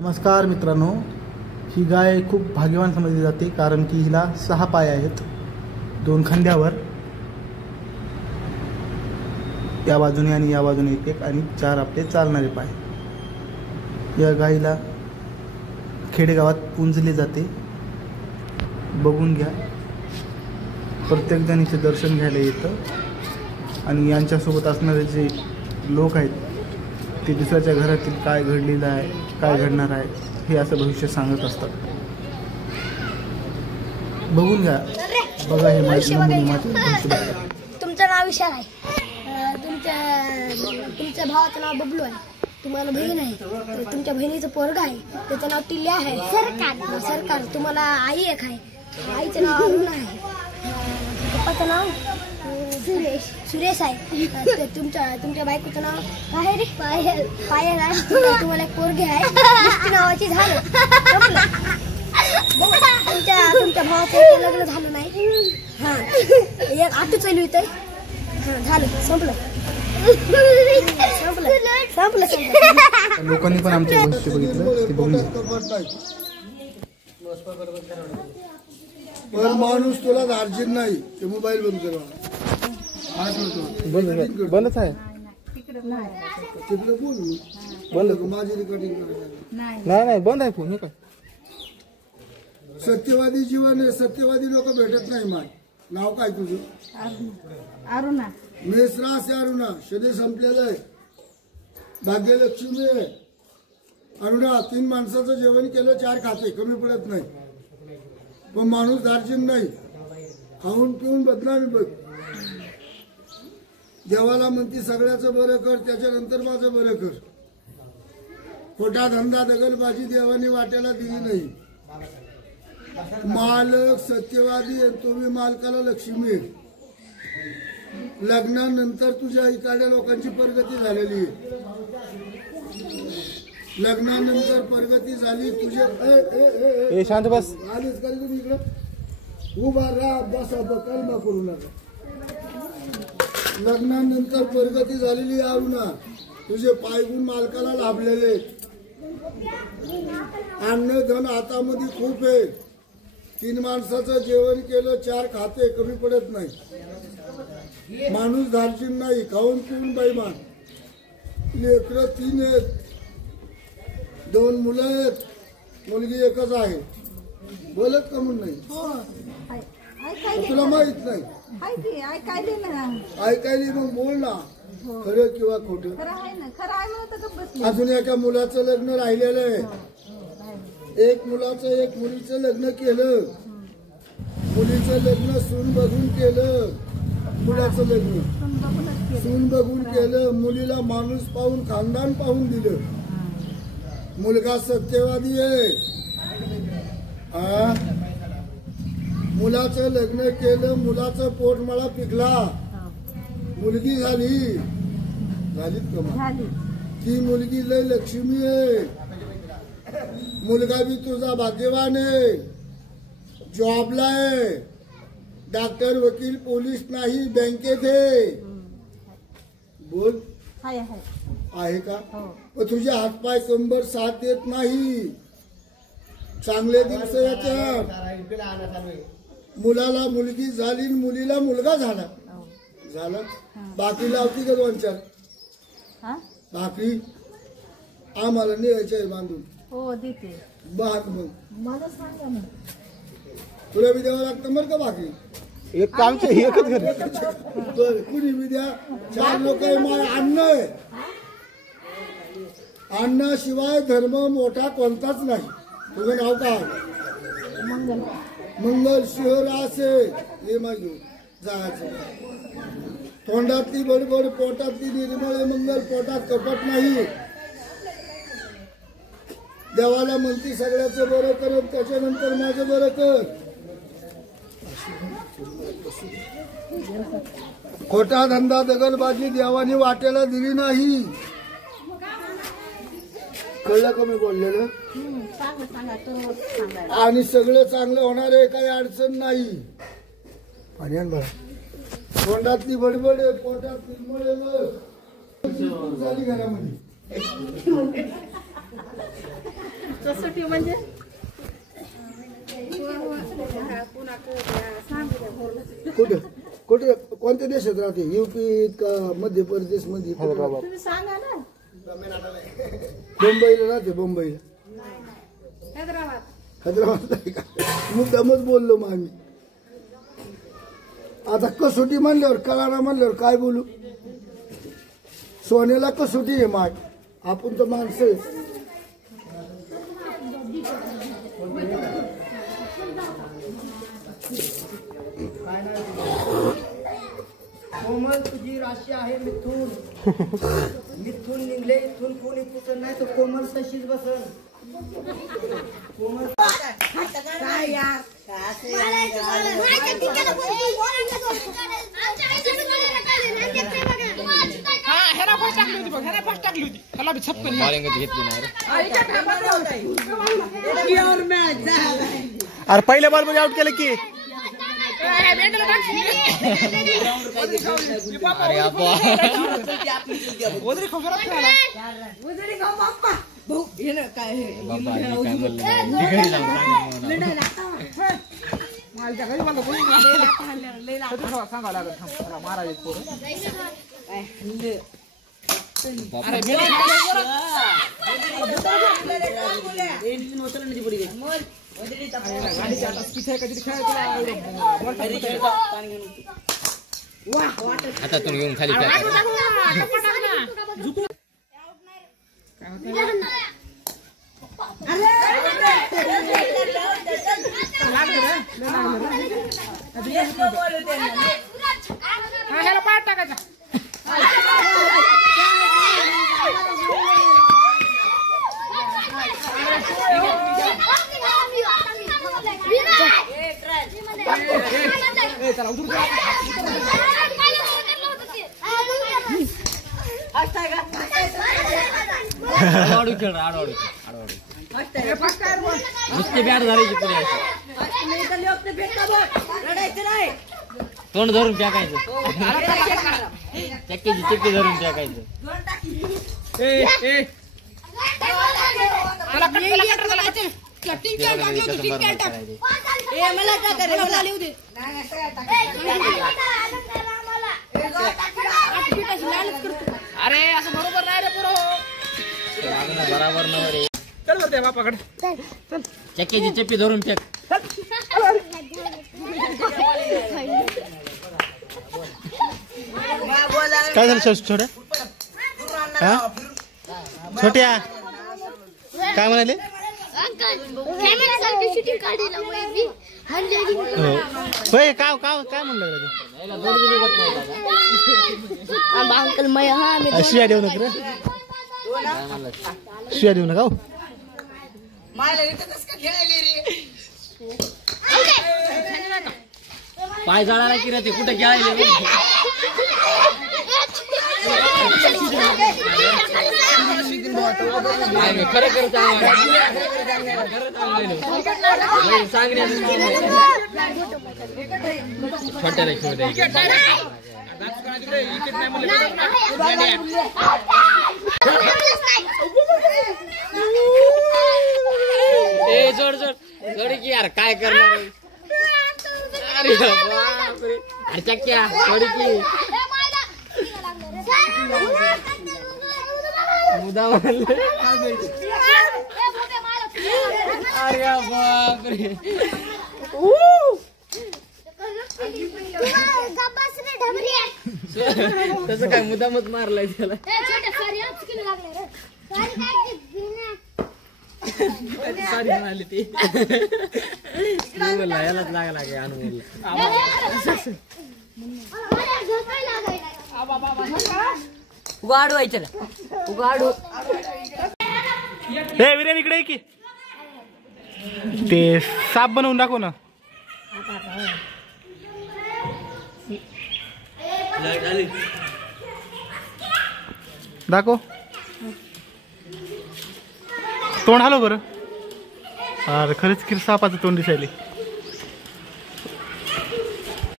नमस्कार मित्रांनो, ही गाय खूप भाग्यवान समजली जाते कारण की हिला 6 पाय आहेत, 2 खांद्यावर, या बाजूने आणि या बाजूने एक आणि 4 आपले चालणारे पाय। या गायीला खेडेगावात पुंजले जाते, बघून घ्या। प्रत्येक जण इथे दर्शन घ्यायला येतं आणि यांच्यासोबत असणारे जे लोक आहेत ते दुसऱ्याच्या घरातील काय घडलेलं आहे, काय घडणार आहे हे असं भविष्य सांगत असतात। बघून घ्या, बघा हे माझे तुमचं नाव विशाल आहे, तुमच्या भावाचं नाव बबलू आहे, तुम्हाला बहीण आहे, तुमच्या बहिणीचं पोरगा आहे, त्याचं नाव टिल्ल्या आहे। सरकार तुम्हाला आई एक आहे, आईचं नाव अरुण आहे, पप्पाचं नाव सुरेश आहे, तुमच्या बायकोचं नाव काय रे पायल आहे, तुम्हाला एक पोरगी आहे मिष्टी नावाची। झालं तुमच्या भावाचं लग्न झालं नाही, हा एक ऑटो चालू येतंय, हा झालं संपलं। लोकांनी पण आमच्या गोष्टी बघितलं ते बघून पण माणूस तुला धार्जित नाही ते मोबाईल बंद करा। बंदच आहे, तिकडे बोलू बंद माझी रिकॉर्डिंग नाही बंद आहे फोन। काय सत्यवादी जीवन आहे, सत्यवादी लोक भेटत नाही। माय नाव काय तुझं? अरुणा मेसरा से अरुणा, शरीर संपलेलं आहे। भाग्यलक्ष्मी आहे अरुणा, 3 माणसाचं जेवण केलं, 4 खाते, कमी पडत नाही। पण माणूस धार्जिन नाही, खाऊन पिऊन बदनामी बघ। देवाला म्हणती सगळ्याचं बरं कर, त्याच्यानंतर माझं बरं कर। खोटा धंदा दगलबाजी देवाने वाट्याला दिली नाही। मालक सत्यवादी आणि तुम्ही मालकाला लक्ष्मी आहे। लग्नानंतर तुझ्या इकडल्या लोकांची प्रगती झालेली आहे, लग्नानंतर प्रगती झाली तुझे। शांत बस, आलीच का तुम्ही इकडं उभा राहा, बसा, कलमा करू नका। लग्नानंतर प्रगती झालेली आहे ना, तुझे पायगुण मालकाला लाभलेले। अन्न धन हातामध्ये खूप आहे, 3 माणसाचं जेवण केलं, 4 खाते, कमी पडत नाही। माणूस धार्जिन नाही, खाऊन पिऊन बैमान। लेकरं 3 आहेत, 2 मुलं आहेत, मुलगी एकच आहे। बोलत का म्हणून नाही? तुला माहित नाही ऐकायली, मग बोल ना, खरं किंवा खोटं। अजून एका मुलाचं लग्न राहिलेलं आहे, एक मुलाचं एक मुलीचं लग्न केलं, मुलीचं लग्न सून बघून केलं, मुलाचं लग्न सून बघून केलं, मुलीला माणूस पाहून खानदान पाहून दिलं। मुलगा सत्यवादी आहे, मुलाचं लग्न केलं, मुलाचं पोटमाळा पिकला, मुलगी झालीत का? ती मुलगी लय लक्ष्मी आहे। मुलगा बी तुझा भाग्यवान आहे, जॉबला आहे, डॉक्टर वकील पोलीस नाही, बँकेत आहे। बोल आहे का? पण तुझे हातपाय कंबर साथ देत नाही। चांगले दिवस याच्यात मुलाला मुलगी झाली, मुलीला मुलगा झाला, बाकी लावती का 2-4 बाकी? आम्हाला न्यायचे आहे बांधून, हो देते बाग मग मला सांगा ना, तुला बी द्यावं लागतं बरं का? बाकी एक कामचे एकच घर, कुणी बी द्या। 4 लोक माय अन्न आहे, अन्नाशिवाय धर्म मोठा कोणताच नाही। तुझं नाव काय? मंगल शहर असे हे मागे जायचं। तोंडातली बडबड, पोटातली निर्मळ मंगल, पोटात कपट नाही। देवाला म्हणती सगळ्याचं बरं कर, त्याच्यानंतर माझं बरं कर। खोटा धंदा दगलबाजी देवाने वाट्याला दिली नाही। कळलं का मी बोललेलं? आणि सगळं चांगलं होणार आहे, काही अडचण नाही। पाणी आण बरं। तोंडातली बडबड आहे, पोटात निर्मळ झाली घरामध्ये। कसोटी म्हणजे कुठे कुठे कोणत्या देशात राहते? युपी का मध्य प्रदेश मध्ये? तुम्ही सांगा ना. मुंबईला राहते. मुंबईला हैदराबाद. हैदराबादला आहे का? मुद्दामच बोललो मग आम्ही. आता कसोटी म्हणल्यावर कलाना म्हणल्यावर काय बोलू? सोन्याला कसोटी आहे माग. आपण तर माणसं आहे. कोमल तुझी राशी आहे मिथून. मिथून निघले इथून कोणी पुसत नाही तर कोमल तशीच बसल. कोमल काय यार अरे पहिल्या बॉल मध्ये आउट केलं की हातातून घेऊन खाली आडवाडू खेळ आडवाडू नुसते बॅट धरायची पुढे तोंड धरून टाकायचं. चक्कीची चक्की धरून टाकायचं. अरे असं बरोबर नाही रे पुरो. बराबर नवर चल रे बापाकडे चल. चक्कीची चप्पी धरून फेक. काय झालं छोट्या? छोट्या काय म्हणाले? होय काय काय काय म्हणलं? शिया देऊ नका रे. शिया देऊ नका. पाय जळाला की रे ते कुठे खेळायले? खरं खरं छोट्याला खेळ जोड जोड जोड की यार काय करणार? अरे बापरे. अरे चक्क्या थोडी की मुदा म्हणले. अरे बापरे. तसं काय मुदामच मारलाय त्याला. सारी म्हणाली ती यालाच लागला की अनुभव. उगाडू व्हायचं उगाडू. हे विरेन इकडे की ते साप बनवून दाखव ना. दाखव. तोंड हलव बरं. अरे खरंच की सापाचं तोंड दिसायले.